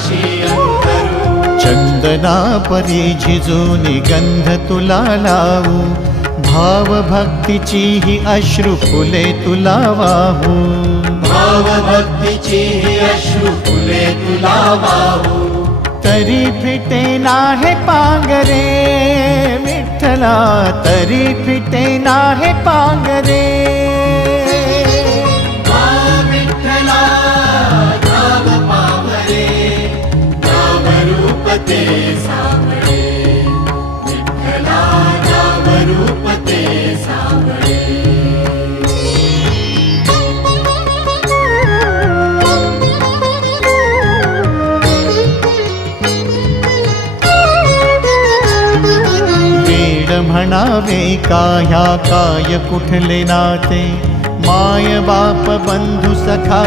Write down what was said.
पाशी अंतरू। चंदना परी झिजूनी गंध तुला लावू, भाव भक्तीची ही अश्रु फुले तुला वाहू। भाव भक्तीची ही अश्रु फुले तुला वाहू। तरी फिटे नाहे पांगरे विठ्ठला, तरी फिटे नाहे पांगरे। विठ्ठला नाम पावरे, नाम रूप ते सावळे। विठ्ठला नाम रूप ते सावळे। म्हणावे का ह्या काय कुठले नाते, माय बाप बंधू सखा